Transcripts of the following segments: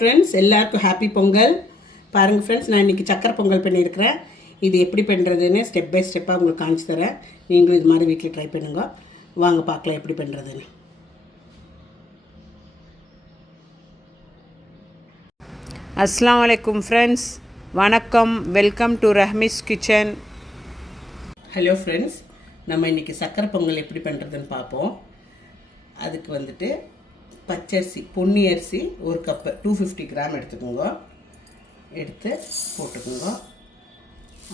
Friends, எல்லாருக்கும் happy Pongal. பாருங்கள் friends, நான் இன்றைக்கி சக்கரை பொங்கல் பண்ணியிருக்கிறேன். இது எப்படி பண்ணுறதுன்னு ஸ்டெப் பை ஸ்டெப்பாக உங்களுக்கு காமிச்சு தரேன். நீங்களும் இது மாதிரி வீட்டில் ட்ரை பண்ணுங்க. வாங்க பார்க்கலாம் எப்படி பண்ணுறதுன்னு. அஸ்ஸலாமு அலைக்கும் ஃப்ரெண்ட்ஸ், வணக்கம். Welcome to Rahmi's kitchen. Hello friends, நம்ம இன்றைக்கி சக்கரை பொங்கல் எப்படி பண்ணுறதுன்னு பார்ப்போம். அதுக்கு வந்துட்டு பச்சரிசி, பொன்னி அரிசி ஒரு கப்பு 250 கிராம் எடுத்துக்கோங்க. எடுத்து போட்டுக்கோங்க.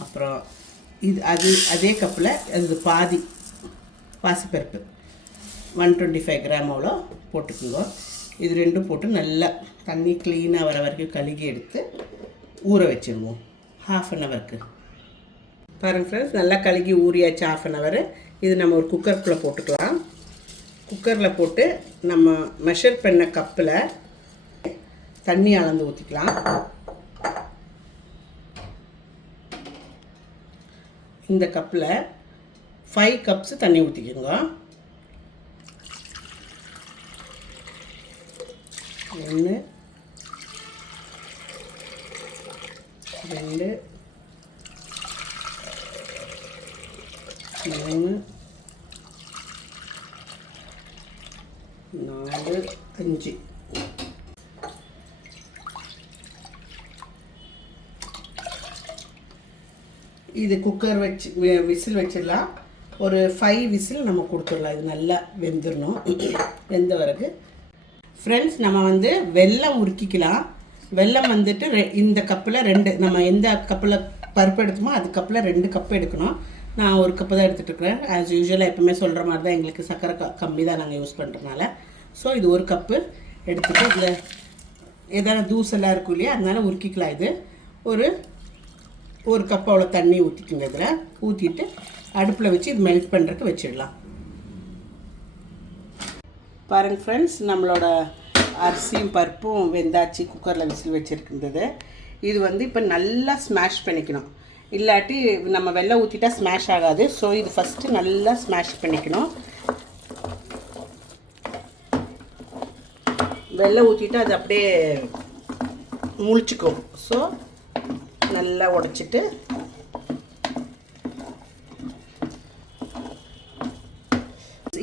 அப்புறம் அதே கப்பில் அது பாதி பாசிப்பருப்பு 125 கிராம் அவ்வளோ போட்டுக்கோங்க. இது ரெண்டும் போட்டு நல்லா தண்ணி க்ளீனாக வர வரைக்கும் கழுகி எடுத்து ஊற வச்சுருவோம் ½ அன் ஹவருக்கு. பாருங்கள் ஃப்ரெண்ட்ஸ், நல்லா கழுகி ஊறியாச்சு ½ அன் ஹவர். இது நம்ம ஒரு குக்கருக்குள்ளே போட்டுக்கலாம். குக்கரில் போட்டு நம்ம மெஷர் பண்ண கப்பில் தண்ணி அளந்து ஊற்றிக்கலாம். இந்த கப்பில் 5 கப்ஸ் தண்ணி ஊற்றிக்கோங்க. 1 2 3 4 5. இது குக்கர் வச்சு விசில் வச்சிடலாம். ஒரு 5 விசில் நம்ம கொடுத்துடலாம். இது நல்லா வெந்துடணும். வெந்த பிறகு ஃப்ரெண்ட்ஸ், நம்ம வந்து வெல்லம் உருக்கிக்கலாம். வெல்லம் வந்துட்டு இந்த கப்பில் 2, நம்ம எந்த கப்பில் பருப்பு எடுத்தோமோ அது கப்பில் 2 கப்பு எடுக்கணும். நான் ஒரு கப்பு தான் எடுத்துகிட்ருக்கிறேன். ஆஸ் யூஸ்வலாக எப்பவுமே சொல்கிற மாதிரி தான், எங்களுக்கு சக்கரை கம்மி தான் நாங்கள் யூஸ் பண்ணுறதுனால. ஸோ இது ஒரு கப்பு எடுத்துகிட்டு இதில் எதாவது தூசெல்லாம் இருக்கும் இல்லையா, அதனால உருக்கிக்கலாம். இது ஒரு கப்பு அவ்வளோ தண்ணி ஊற்றிக்குங்க. இதில் ஊற்றிட்டு அடுப்பில் வச்சு இது மெல்ட் பண்ணுறதுக்கு வச்சிடலாம். பாருங்கள் ஃப்ரெண்ட்ஸ், நம்மளோட அரிசியும் பருப்பும் வெந்தாச்சு. குக்கரில் விசில் வச்சுருக்கின்றது. இது வந்து இப்போ நல்லா ஸ்மாஷ் பண்ணிக்கணும். இல்லாட்டி நம்ம வெள்ளை ஊற்றிட்டா ஸ்மாஷ் ஆகாது. ஸோ இது ஃபஸ்ட்டு நல்லா ஸ்மாஷ் பண்ணிக்கணும். வெள்ளை ஊற்றிட்டு அது அப்படியே முழிச்சிக்கும். ஸோ நல்லா உடைச்சிட்டு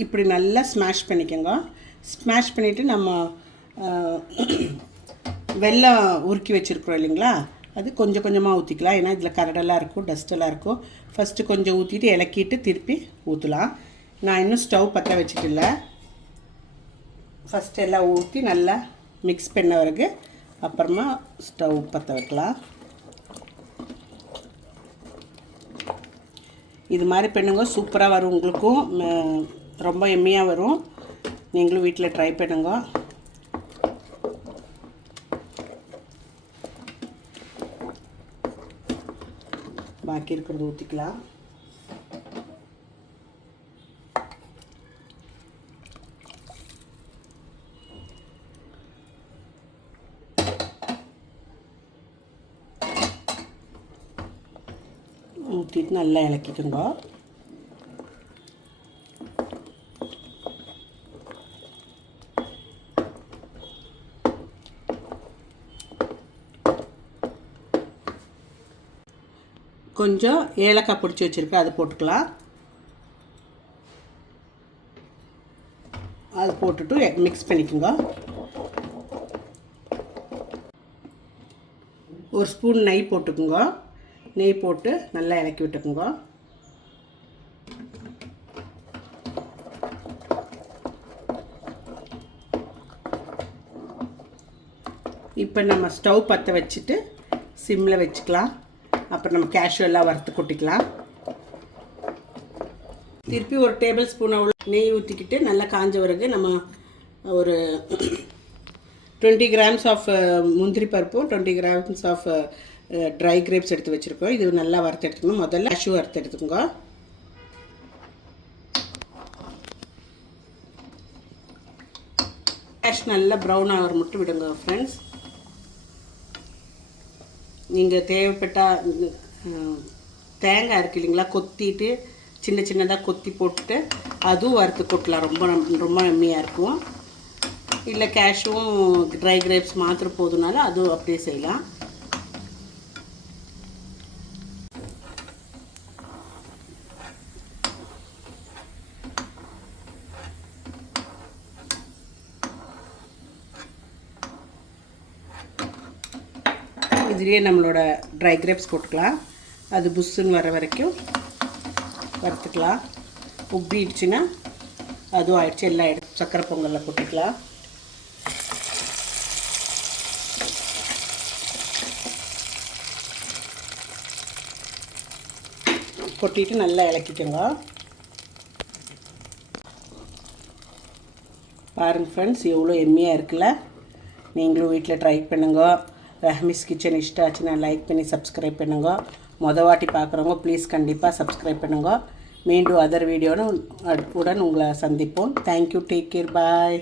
இப்படி நல்லா ஸ்மாஷ் பண்ணிக்கோங்க. ஸ்மாஷ் பண்ணிவிட்டு நம்ம வெல்லம் உருக்கி வச்சுருக்குறோம் இல்லைங்களா, அது கொஞ்சம் கொஞ்சமாக ஊற்றிக்கலாம். ஏன்னா இதில் கரடெல்லாம் இருக்கும், டஸ்ட்டெல்லாம் இருக்கும். ஃபஸ்ட்டு கொஞ்சம் ஊற்றிட்டு இலக்கிட்டு திருப்பி ஊற்றலாம். நான் இன்னும் ஸ்டவ் பற்ற வச்சுட்டில்ல. ஃபஸ்ட்டு எல்லாம் ஊற்றி நல்லா மிக்ஸ் பண்ண பிறகு அப்புறமா ஸ்டவ் பற்ற வைக்கலாம். இது மாதிரி பண்ணுங்க, சூப்பராக வரும். உங்களுக்கும் ரொம்ப எம்மியாக வரும். நீங்களும் வீட்டில் ட்ரை பண்ணுங்க. பாக்கி இருக்கிறது ஊற்றிக்கலாம். ஊற்றிட்டு நல்லா இலக்கிக்குங்க. கொஞ்சம் ஏலக்காய் பிடிச்சி வச்சுருக்கேன், அது போட்டுக்கலாம். அது போட்டுட்டு மிக்ஸ் பண்ணிக்கோங்க. ஒரு ஸ்பூன் நெய் போட்டுக்குங்க. நெய் போட்டு நல்லா இலக்கி விட்டுக்குங்க. இப்போ நம்ம ஸ்டவ் பற்ற வச்சுட்டு சிம்மில் வச்சுக்கலாம். அப்புறம் நம்ம கேஷ்யூ எல்லாம் வறுத்து கொட்டிக்கலாம். திருப்பி ஒரு டேபிள் ஸ்பூன் அவ்வளோ நெய் ஊற்றிக்கிட்டு நல்லா காஞ்ச பிறகு நம்ம ஒரு 20 கிராம்ஸ் ஆஃப் முந்திரி பருப்பும் 20 கிராம்ஸ் ஆஃப் ட்ரை கிரேப்ஸ் எடுத்து வச்சுருக்கோம். இது நல்லா வறுத்து எடுத்துக்கணும். முதல்ல கேஷ்யூ வறுத்து எடுத்துக்கோங்க. கேஷ் நல்லா ப்ரௌன் ஆகிற மட்டும் விடுங்க ஃப்ரெண்ட்ஸ். நீங்கள் தேவைப்பட்டால் தேங்காய் இருக்குது இல்லைங்களா, கொத்திட்டு சின்ன சின்னதாக கொத்தி போட்டுட்டு அதுவும் வறுத்து கொட்டலாம். ரொம்ப ரொம்ப எம்மியாக இருக்கும். இல்லை கேஷ்யூவும் ட்ரை கிரேப்ஸ் மாத்திரம் போதுனாலும் அதுவும் அப்படியே செய்யலாம். இதுலேயே நம்மளோட ட்ரை கிரேப்ஸ் போட்டுக்கலாம். அது புஷ்ஷுன்னு வர வரைக்கும் வறுத்துக்கலாம். உப்பிடுச்சுன்னா அதுவும் ஆயிடுச்சு. எல்லாம் எடுத்து சக்கரை பொங்கலில் கொட்டிக்கலாம். கொட்டிட்டு நல்லா இலக்கிக்கோங்க. பாருங்கள் ஃப்ரெண்ட்ஸ், எவ்வளோ எம்மியாக இருக்குல்ல. நீங்களும் வீட்டில் ட்ரை பண்ணுங்க. ரஹ்மிஸ் கிச்சன் இஷ்டம் ஆச்சுன்னா லைக் பண்ணி சப்ஸ்கிரைப் பண்ணுங்க. வாட்டி பார்க்குறவங்க ப்ளீஸ் கண்டிப்பாக சப்ஸ்கிரைப் பண்ணுங்க. மீண்டும் அதர் வீடியோன்னு உடன் உங்களை சந்திப்போம். தேங்க்யூ. Take care. பாய்.